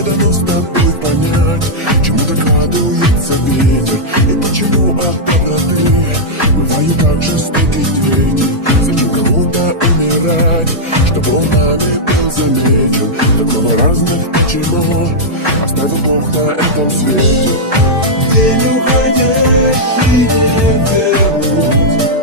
Мне дано с тобой понять, чему так радуется ветер, и почему от доброты бываю так жестокий ветер. Зачем кому-то умирать, чтобы он нами был замечен? Такого разных почему оставил Бог на этом свете. День уходящий,